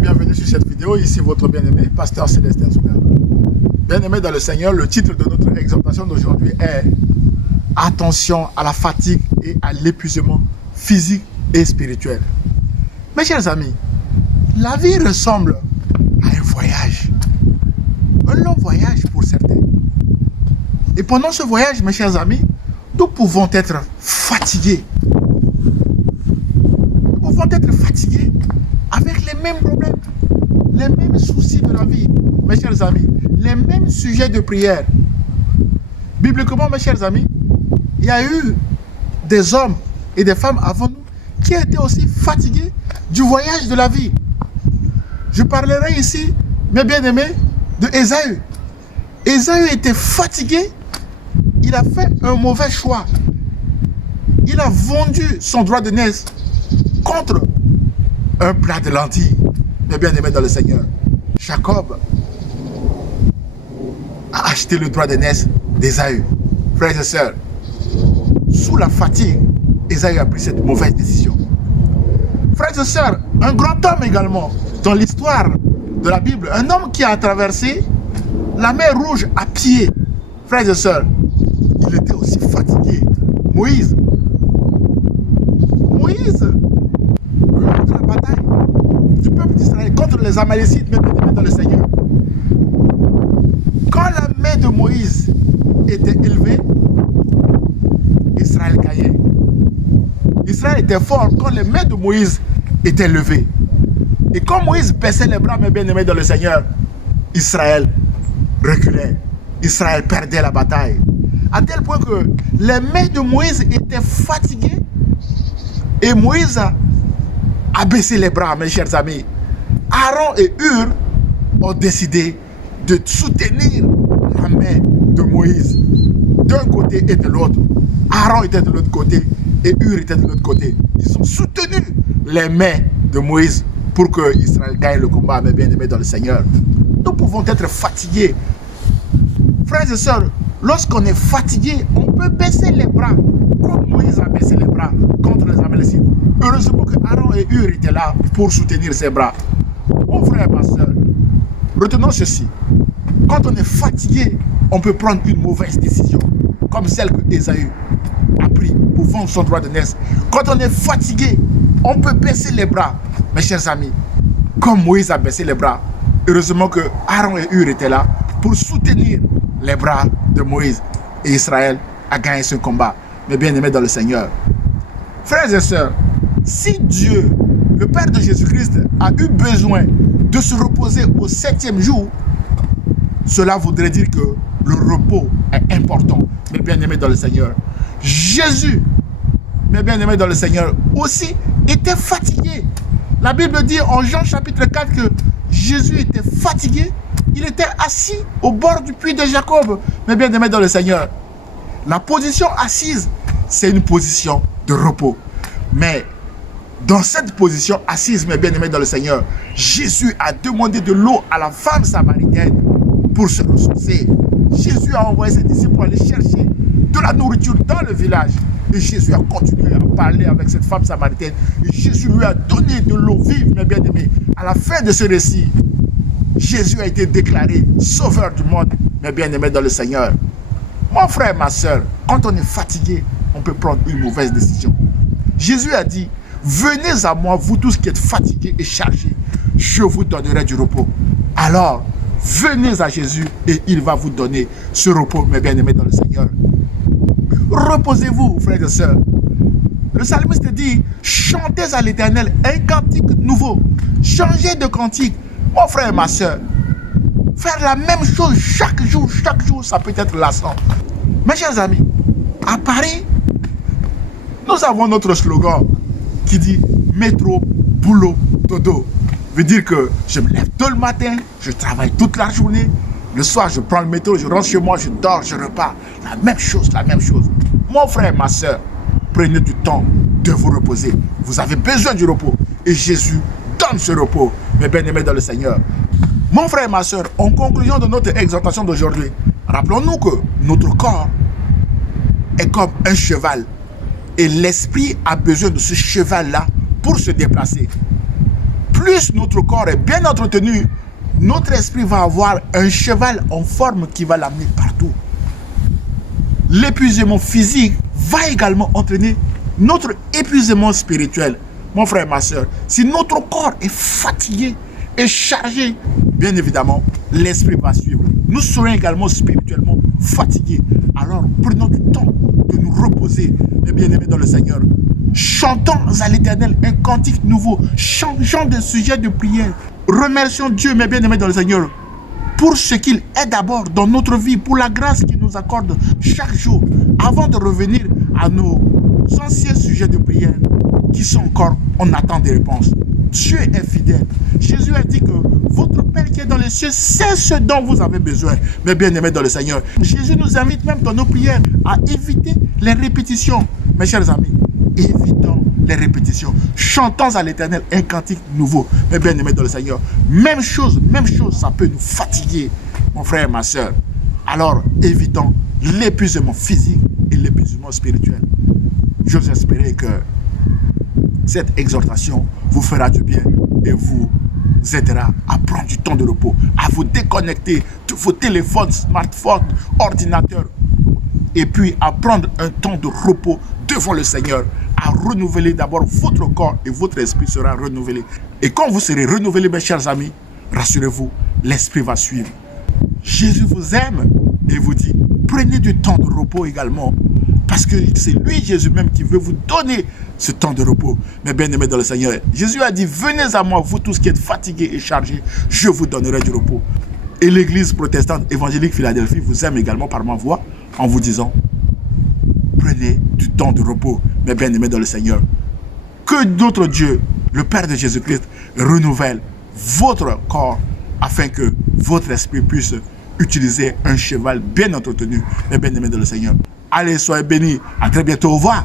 bienvenue sur cette vidéo. Ici votre bien-aimé, Pasteur Célestin Zouga. Bien-aimé dans le Seigneur, le titre de notre exhortation d'aujourd'hui est « Attention à la fatigue et à l'épuisement physique et spirituel ». Mes chers amis, la vie ressemble à un voyage. Un long voyage pour certains. Et pendant ce voyage, mes chers amis, nous pouvons être fatigués. Nous pouvons être fatigués avec les mêmes problèmes, les mêmes soucis de la vie, mes chers amis, les mêmes sujets de prière. Bibliquement, mes chers amis, il y a eu des hommes et des femmes avant nous qui étaient aussi fatigués du voyage de la vie. Je parlerai ici, mes bien-aimés, de Ésaü. Ésaü était fatigué, il a fait un mauvais choix. Il a vendu son droit de naissance contre un plat de lentilles, mes bien-aimés dans le Seigneur. Jacob a acheté le droit de naissance d'Ésaü. Frères et sœurs, sous la fatigue, Ésaü a pris cette mauvaise décision. Frères et sœurs, un grand homme également, dans l'histoire de la Bible, un homme qui a traversé la mer Rouge à pied. Frères et sœurs, il était aussi fatigué. Moïse, lors de la bataille du peuple d'Israël contre les Amalécites, même dans le Seigneur, quand la main de Moïse était élevée, Israël gagnait. Israël était fort quand les mains de Moïse étaient levées. Et quand Moïse baissait les bras, mes bien-aimés dans le Seigneur, Israël reculait. Israël perdait la bataille. À tel point que les mains de Moïse étaient fatiguées et Moïse a baissé les bras, mes chers amis. Aaron et Hur ont décidé de soutenir la main de Moïse d'un côté et de l'autre. Aaron était de l'autre côté et Hur était de l'autre côté. Ils ont soutenu les mains de Moïse pour que Israël gagne le combat, mes bien-aimés dans le Seigneur. Nous pouvons être fatigués. Frères et sœurs, lorsqu'on est fatigué, on peut baisser les bras, comme Moïse a baissé les bras contre les Amalécites. Heureusement que Aaron et Hur étaient là pour soutenir ses bras. Mon frère, ma soeur, retenons ceci. Quand on est fatigué, on peut prendre une mauvaise décision, comme celle que Ésaü a prise pour vendre son droit de naissance. Quand on est fatigué, on peut baisser les bras, mes chers amis, comme Moïse a baissé les bras. Heureusement que Aaron et Hur étaient là pour soutenir les bras de Moïse. Et Israël a gagné ce combat, mes bien-aimés dans le Seigneur. Frères et sœurs, si Dieu, le Père de Jésus-Christ, a eu besoin de se reposer au 7e jour, cela voudrait dire que le repos est important, mes bien-aimés dans le Seigneur. Jésus, mes bien-aimés dans le Seigneur, aussi était fatigué. La Bible dit en Jean chapitre 4 que Jésus était fatigué. Il était assis au bord du puits de Jacob, mes bien-aimés dans le Seigneur. La position assise, c'est une position de repos. Mais dans cette position assise, mes bien-aimés dans le Seigneur, Jésus a demandé de l'eau à la femme samaritaine pour se ressourcer. Jésus a envoyé ses disciples pour aller chercher de la nourriture dans le village. Et Jésus a continué à parler avec cette femme samaritaine. Et Jésus lui a donné de l'eau vive, mes bien-aimés. À la fin de ce récit, Jésus a été déclaré sauveur du monde, mes bien-aimés dans le Seigneur. Mon frère, ma soeur, quand on est fatigué, on peut prendre une mauvaise décision. Jésus a dit, venez à moi, vous tous qui êtes fatigués et chargés, je vous donnerai du repos. Alors, venez à Jésus et il va vous donner ce repos, mes bien-aimés dans le Seigneur. Reposez-vous, frères et sœurs. Le psalmiste dit, chantez à l'Éternel un cantique nouveau. Changez de cantique. Mon frère, ma soeur, faire la même chose chaque jour, ça peut être lassant. Mes chers amis, à Paris, nous avons notre slogan qui dit métro, boulot, dodo. Veut dire que je me lève tôt le matin, je travaille toute la journée. Le soir, je prends le métro, je rentre chez moi, je dors, je repars. La même chose, la même chose. Mon frère, ma soeur, prenez du temps de vous reposer. Vous avez besoin du repos. Et Jésus donne ce repos, mes bien-aimés dans le Seigneur. Mon frère, ma soeur, en conclusion de notre exhortation d'aujourd'hui, rappelons-nous que notre corps est comme un cheval. Et l'esprit a besoin de ce cheval-là pour se déplacer. plus notre corps est bien entretenu, notre esprit va avoir un cheval en forme qui va l'amener partout. L'épuisement physique va également entraîner notre épuisement spirituel. Mon frère et ma soeur, si notre corps est fatigué et chargé, bien évidemment, l'esprit va suivre. Nous serons également spirituellement fatigués. Alors, prenons du temps de nous reposer, mes bien-aimés dans le Seigneur. Chantons à l'Éternel un cantique nouveau. Changeons de sujet de prière. Remercions Dieu, mes bien-aimés dans le Seigneur, pour ce qu'il est d'abord dans notre vie, pour la grâce qu'il nous accorde chaque jour, avant de revenir à nos anciens sujets de prière qui sont encore en attente des réponses. Dieu est fidèle. Jésus a dit que votre Père qui est dans les cieux sait ce dont vous avez besoin, mes bien-aimés dans le Seigneur. Jésus nous invite même dans nos prières à éviter les répétitions. Mes chers amis, évitons les répétitions. Chantons à l'Éternel un cantique nouveau, mes bien-aimés dans le Seigneur. Même chose, ça peut nous fatiguer, mon frère et ma soeur. Alors, évitons l'épuisement physique et l'épuisement spirituel. J'ose espérer que cette exhortation vous fera du bien et vous aidera à prendre du temps de repos, à vous déconnecter de vos téléphones, smartphones, ordinateurs, et puis à prendre un temps de repos devant le Seigneur, à renouveler d'abord votre corps et votre esprit sera renouvelé. Et quand vous serez renouvelés, mes chers amis, rassurez-vous, l'esprit va suivre. Jésus vous aime et vous dit, prenez du temps de repos également, parce que c'est lui, Jésus même, qui veut vous donner ce temps de repos. Mais bien aimés dans le Seigneur, Jésus a dit, venez à moi, vous tous qui êtes fatigués et chargés, je vous donnerai du repos. Et l'église protestante évangélique Philadelphie vous aime également par ma voix, en vous disant, prenez du temps de repos, mes bien aimés dans le Seigneur. Que notre Dieu, le Père de Jésus-Christ, renouvelle votre corps, afin que votre esprit puisse utiliser un cheval bien entretenu, mes bien aimés dans le Seigneur. Allez, soyez bénis. À très bientôt. Au revoir.